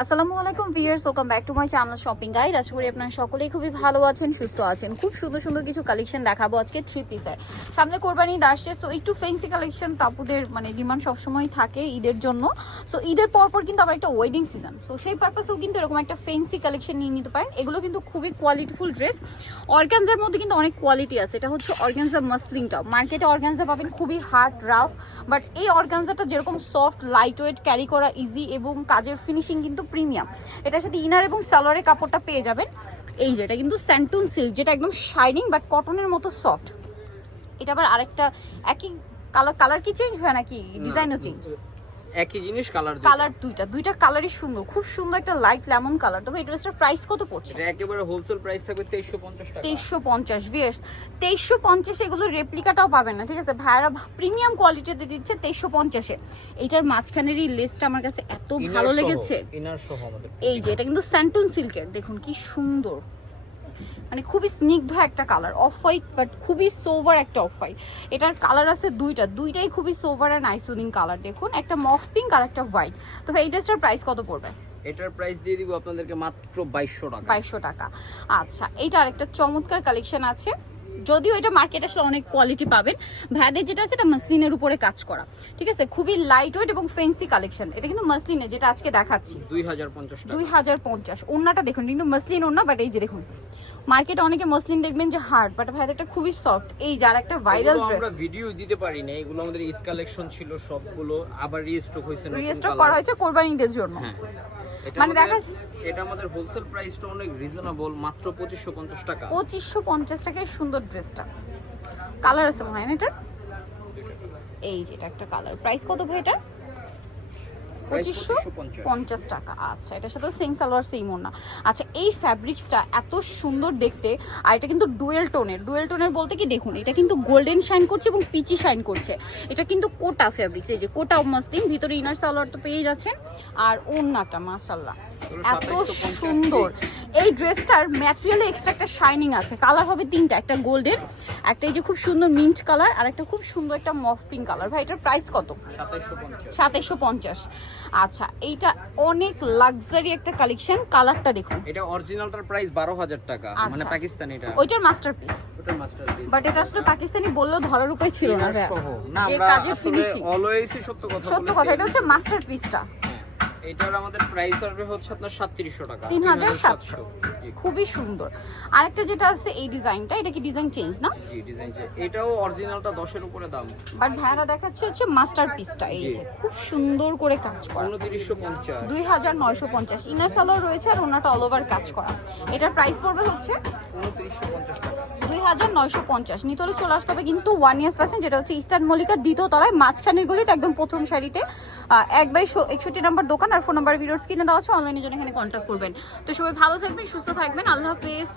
আসসালামু আলাইকুম viewers, welcome back to my channel shopping guide. আশা করি আপনারা সকলেই খুবই ভালো আছেন, সুস্থ আছেন। খুব সুন্দর সুন্দর কিছু কালেকশন দেখাবো আজকে থ্রি পিসের। সামনে কোরবানি ঈদ আসছে, সো একটু ফ্যান্সি কালেকশন তাপুদের ডিমান্ড সবসময় থাকে ঈদের জন্য। সো ঈদের পরপর কিন্তু আবার একটা ওয়েডিং সিজন, সো সেই পারপাসেও কিন্তু এরকম একটা ফ্যান্সি কালেকশন নিয়ে নিতে পারেন। এগুলো কিন্তু খুবই কোয়ালিটিফুল ড্রেস। অর্গানজার মধ্যে কিন্তু অনেক কোয়ালিটি আছে। এটা হচ্ছে অর্গানজা মাসলিনটা। মার্কেটে অর্গানজা পাবেন খুবই হার্ড রাফ, বাট এই অর্গানজাটা যেরকম সফট, লাইট ওয়েট, ক্যারি করা ইজি এবং কাজের ফিনিশিং কিন্তু প্রিমিয়াম। এটার সাথে ইনার এবং সালোয়ারের কাপড়টা পেয়ে যাবেন। এই যে এটা কিন্তু স্যান্টুন সিল্ক, যেটা একদম শাইনিং বাট কটনের মতো সফট। এটা আবার আরেকটা একই কালার কি চেঞ্জ হয় নাকি ডিজাইনও চেঞ্জ? একই জিনিস কালার দুইটা কালারই সুন্দর, খুব সুন্দর একটা লাইট লেমন কালার। তবে এই ড্রেসটার প্রাইস কত পড়ছে? এটা একেবারে হোলসেল প্রাইস থাকবে 2350 টাকা। 2350 ভিউয়ার্স, 2350 এগুলো রেপ্লিকাটাও পাবেন না, ঠিক আছে? ভাইরা প্রিমিয়াম কোয়ালিটিতে দিচ্ছে 2350 এ। এইটার মাঝখানের এই লেসটা আমার কাছে এত ভালো লেগেছে। ইনার সহ আমাদের এই যে এটা কিন্তু স্যান্টুন সিল্কের, দেখুন কি সুন্দর, খুবই স্নিগ্ধ একটা কালার, অফ হোয়াইট বাট খুবই সোভার একটা অফ হোয়াইট। এটার কালার আছে দুইটাই খুবই সোভার অ্যান্ড আইসুদিং কালার। দেখুন একটা মফ পিঙ্ক আর একটা হোয়াইট। তবে এই ড্রেসটার প্রাইস কত পড়বে? এটার প্রাইস দিয়ে দিব আপনাদেরকে মাত্র 2200 টাকা। 2200 টাকা। আচ্ছা, এটা আরেকটা চমৎকার কালেকশন আছে, যদিও এটা মার্কেটে আসলে অনেক কোয়ালিটি পাবেন। ভ্যাদের যেটা আছে এটা মাসলিনের উপরে কাজ করা, ঠিক আছে? খুবই লাইট ওয়েট এবং ফ্যান্সি কালেকশন। এটা কিন্তু মাসলিনে, যেটা আজকে দেখাচ্ছি 2050 টাকা। 2050। ওন্নাটা দেখুন, কিন্তু মাসলিন ওন্না, বাট এই যে দেখুন মার্কেটে অনেকে মসলিন দেখবেন যে হার্ড, বাট ভাই এটা খুবই সফট। এই যার একটা ভাইরাল ড্রেস, আমরা ভিডিও দিতে পারি না, এগুলো আমাদের ঈদ কালেকশন ছিল সবগুলো, আবার রিস্টক হইছে, রিস্টক করা হয়েছে কোরবানিদের জন্য। হ্যাঁ, দেখাচ্ছি এটা আমাদের হোলসেল প্রাইসটা অনেক রিজনেবল, মাত্র 2550 টাকা। 2550 টাকায় সুন্দর ড্রেসটা। কালার আছে মনে হয় না এটার? এই যে এটা একটা কালার। প্রাইস কত ভাই এটা? 2550 টাকা। আচ্ছা, এটার সাথে সেম সালোয়ার সেম ওড়না। আচ্ছা, এই ফ্যাব্রিক্সটা এত সুন্দর দেখতে, আর এটা কিন্তু ডুয়েল টোনের বলতে কি দেখুন, এটা কিন্তু গোল্ডেন শাইন করছে এবং পিচি শাইন করছে। এটা কিন্তু কোটা ফ্যাব্রিক্স, এই যে কোটা মসলিন, ভিতরে ইনার সালোয়ার তো পেয়ে যাচ্ছেন, আর ওড়নাটা মাশাআল্লাহ এত সুন্দর। এই ড্রেসটার ম্যাটেরিয়ালে এক্সট্রা একটা শাইনিং আছে। কালার হবে তিনটা, একটা গোল্ডেন, একটা এই যে খুব সুন্দর মিন্ট কালার, আর একটা খুব সুন্দর একটা মফ পিঙ্ক কালার। ভাই এটার প্রাইস কত? 2750। আচ্ছা, এইটা অনেক লাক্সারি একটা কালেকশন। কালারটা দেখুন, এটা অরিজিনালটার প্রাইস 12000 টাকা, মানে পাকিস্তানি। এটা ওইটার মাস্টারপিস, বাট এটা আসলে পাকিস্তানি বললেও ধরার উপায় ছিল না যে কাজের ফিনিশিং। অলওয়েজই সত্য কথা, এটা হচ্ছে মাস্টারপিসটা। এটার আমাদের প্রাইস আসবে হচ্ছে আপনার 3700 টাকা, 3700। খুবই সুন্দর। আরেকটা যেটা আছে এই ডিজাইনটা, এটা কি ডিজাইন চেঞ্জ না? জি, ডিজাইন চেঞ্জ। এটাও অরিজিনালটা 10 এর উপরে দাম, বাট ভাইরা দেখাচ্ছে হচ্ছে মাস্টারপিসটা। এই যে খুব সুন্দর করে কাজ করা, 2950। 2950। ইনার সালোয়ার রয়েছে আর ওনাটা অল ওভার কাজ করা। এটার প্রাইস পড়বে হচ্ছে 2950 টাকা, 2950। নিতলে চলে আসতে হবে কিন্তু ওয়ান ইয়ার্স ফ্যাশন, যেটা হচ্ছে ইস্টার্ন মল্লিকার দ্বিতীয় তলায় মাঝখানের গলিতে একদম প্রথম সারিতে 1/61 নাম্বার দোকান। আর ফোন নাম্বার ভিডিওর স্ক্রিনে দেওয়া আছে, অনলাইনের জন্য এখানে কন্ট্যাক্ট করবেন। তো সবাই ভালো থাকবেন, সুস্থ থাকবেন, আল্লাহ হাফেজ।